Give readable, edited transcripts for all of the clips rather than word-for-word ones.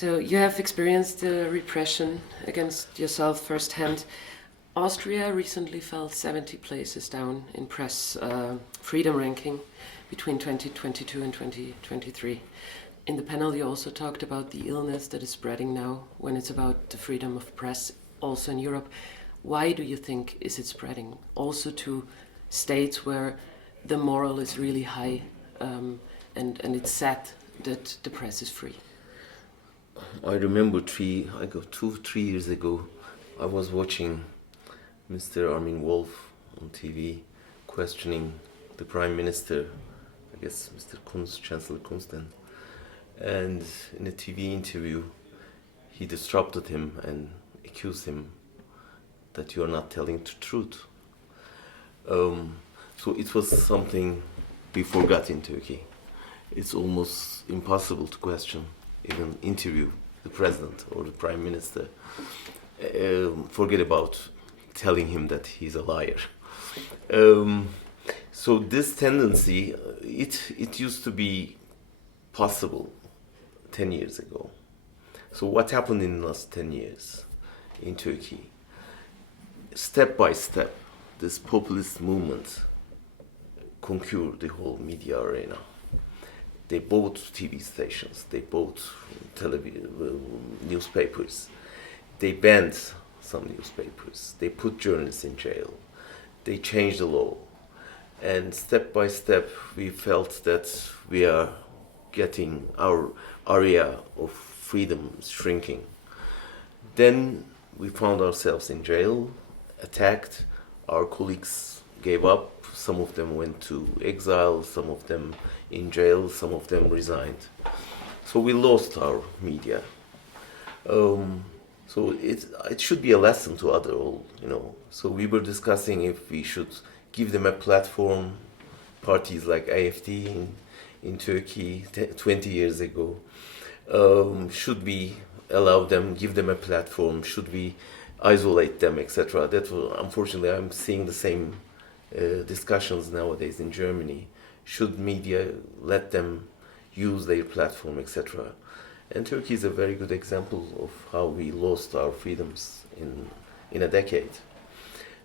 So you have experienced the repression against yourself firsthand. Austria recently fell 70 places down in press freedom ranking between 2022 and 2023. In the panel you also talked about the illness that is spreading now when it's about the freedom of press, also in Europe. Why do you think is it spreading? Also to states where the moral is really high and it's sad that the press is free. I remember 2-3 years ago, I was watching Mr. Armin Wolf on TV questioning the Prime Minister, I guess Mr. Kunz, Chancellor Kunz then. And in a TV interview, he disrupted him and accused him that you are not telling the truth. So it was something we forgot in Turkey. It's almost impossible to question, even interview the president or the prime minister. Forget about telling him that he's a liar. So this tendency, it used to be possible 10 years ago. So what happened in the last 10 years in Turkey? Step by step, this populist movement conquered the whole media arena. They bought TV stations, they bought newspapers, they banned some newspapers, they put journalists in jail, they changed the law. And step by step, we felt that we are getting our area of freedom shrinking. Then we found ourselves in jail, attacked, our colleagues gave up, some of them went to exile, some of them in jail, some of them resigned. So we lost our media. So it should be a lesson to other, So we were discussing if we should give them a platform, parties like AfD in Turkey 20 years ago. Should we allow them, give them a platform? Should we isolate them, etc.? Unfortunately, I'm seeing the same discussions nowadays in Germany. Should media let them use their platform, etc.? And Turkey is a very good example of how we lost our freedoms in a decade.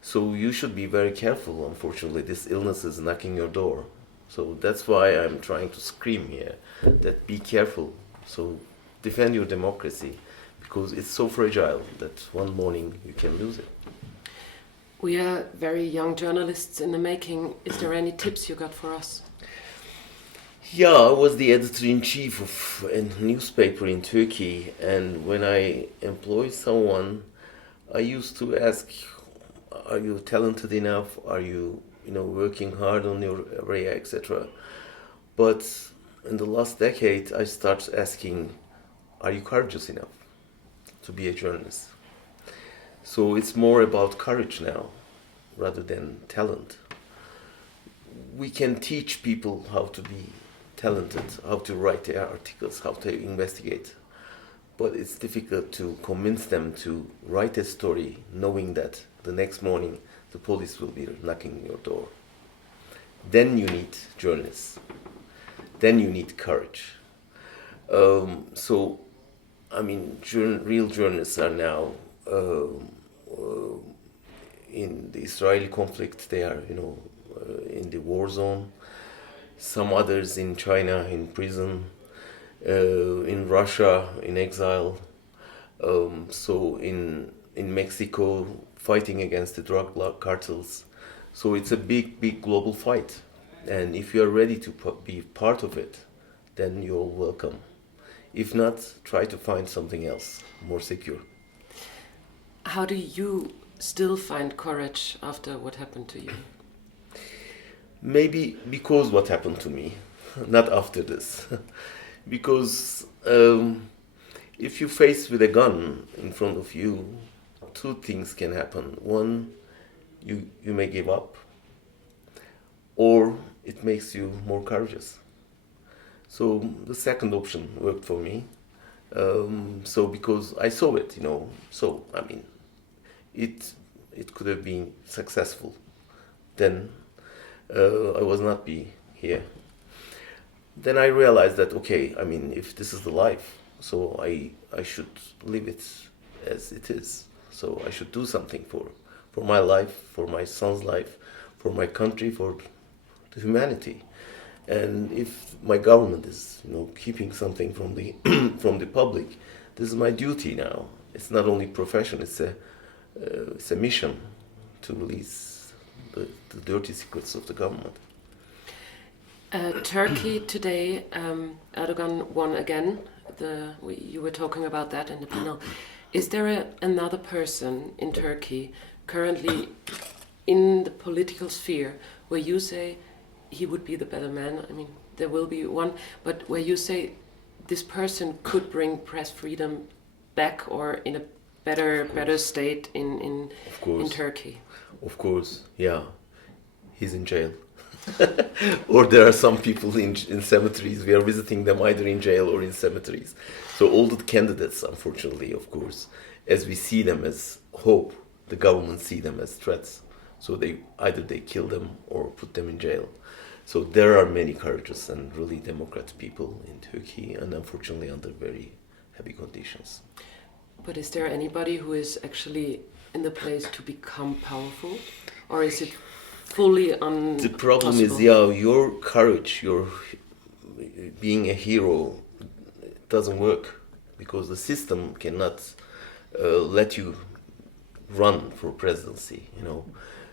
So you should be very careful. Unfortunately, this illness is knocking your door. So that's why I'm trying to scream here that be careful. So defend your democracy, because it's so fragile that one morning you can lose it. We are very young journalists in the making. Is there any tips you got for us? Yeah, I was the editor-in-chief of a newspaper in Turkey, and when I employ someone, I used to ask, are you talented enough? Are you, working hard on your area, etc.? But in the last decade, I started asking, are you courageous enough to be a journalist? So it's more about courage now, rather than talent. We can teach people how to be talented, how to write their articles, how to investigate. But it's difficult to convince them to write a story knowing that the next morning the police will be knocking your door. Then you need journalists. Then you need courage. Real journalists are now in the Israeli conflict. They are, in the war zone. Some others in China, in prison. In Russia, in exile. So in Mexico, fighting against the drug cartels. So it's a big global fight. And if you're ready to be part of it, then you're welcome. If not, try to find something else, more secure. How do you still find courage after what happened to you? Maybe because what happened to me, not after this. Because if you're faced with a gun in front of you, two things can happen. One, you may give up, or it makes you more courageous. So the second option worked for me. So because I saw it, it could have been successful. Then I was not be here. Then I realized that, if this is the life, So I should leave it as it is. So I should do something for my life, for my son's life, for my country, for the humanity. And if my government is, keeping something from the from the public, this is my duty now. It's not only profession; it's a mission to release the dirty secrets of the government. Turkey today, Erdogan won again. You were talking about that in the panel. Is there another person in Turkey currently in the political sphere where you say he would be the better man? I mean, there will be one, but where you say this person could bring press freedom back or in a better state in Turkey? Of course, yeah. He's in jail. Or there are some people in cemeteries. We are visiting them either in jail or in cemeteries. So all the candidates, unfortunately, of course, as we see them as hope, the government see them as threats. So either they kill them or put them in jail. So there are many courageous and really democrat people in Turkey, and unfortunately under very heavy conditions. But is there anybody who is actually in the place to become powerful, or is it fully impossible? The problem is, your courage, your being a hero, doesn't work because the system cannot let you run for presidency.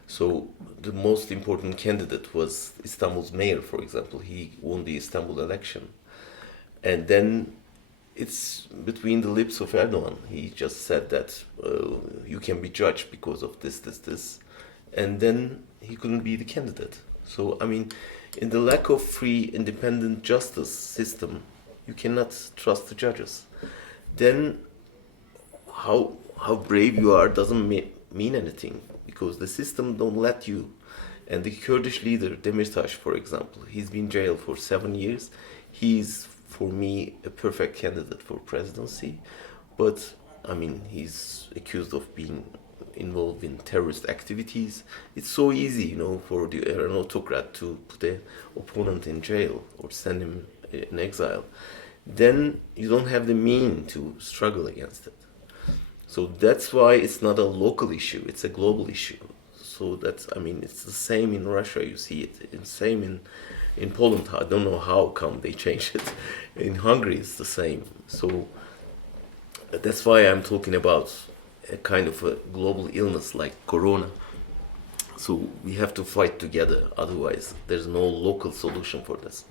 So the most important candidate was Istanbul's mayor, for example. He won the Istanbul election, and then it's between the lips of Erdogan. He just said that you can be judged because of this, and then he couldn't be the candidate. So, I mean, in the lack of free, independent justice system, you cannot trust the judges. Then how brave you are doesn't mean anything, because the system don't let you. And the Kurdish leader, Demirtas, for example, he's been jailed for 7 years. He's, for me, a perfect candidate for presidency. But, I mean, he's accused of being involved in terrorist activities. It's so easy, for an autocrat to put an opponent in jail or send him in exile. Then you don't have the means to struggle against it. So that's why it's not a local issue, it's a global issue. So it's the same in Russia, you see it. It's the same in Poland. I don't know how come they changed it. In Hungary, it's the same. So that's why I'm talking about a kind of a global illness like corona. So we have to fight together, otherwise there's no local solution for this.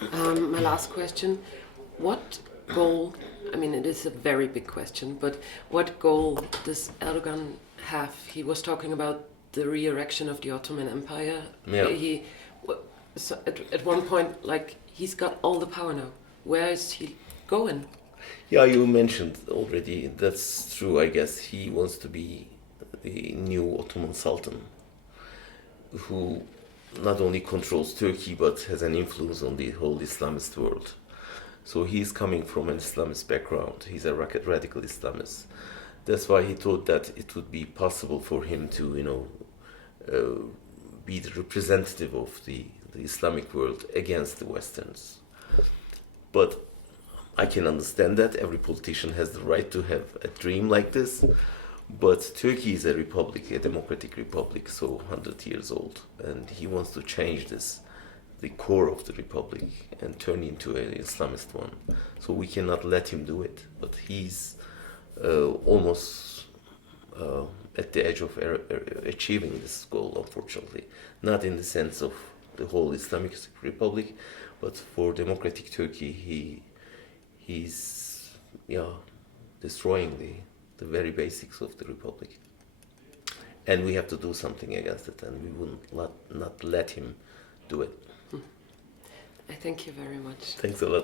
My last question, what goal, I mean it is a very big question, but what goal does Erdogan have? He was talking about the re-erection of the Ottoman Empire. Yeah. So at one point, he's got all the power now. Where is he going? Yeah, you mentioned already, that's true, I guess. He wants to be the new Ottoman Sultan, who not only controls Turkey, but has an influence on the whole Islamist world. So he's coming from an Islamist background. He's a radical Islamist. That's why he thought that it would be possible for him to, be the representative of the Islamic world against the Westerns. But I can understand that. Every politician has the right to have a dream like this. But Turkey is a republic, a democratic republic, so 100 years old. And he wants to change the core of the republic, and turn into an Islamist one. So we cannot let him do it. But he's almost at the edge of achieving this goal, unfortunately. Not in the sense of the whole Islamic republic, but for democratic Turkey, he's destroying the very basics of the republic. And we have to do something against it, and we will not let him do it. I thank you very much. Thanks a lot.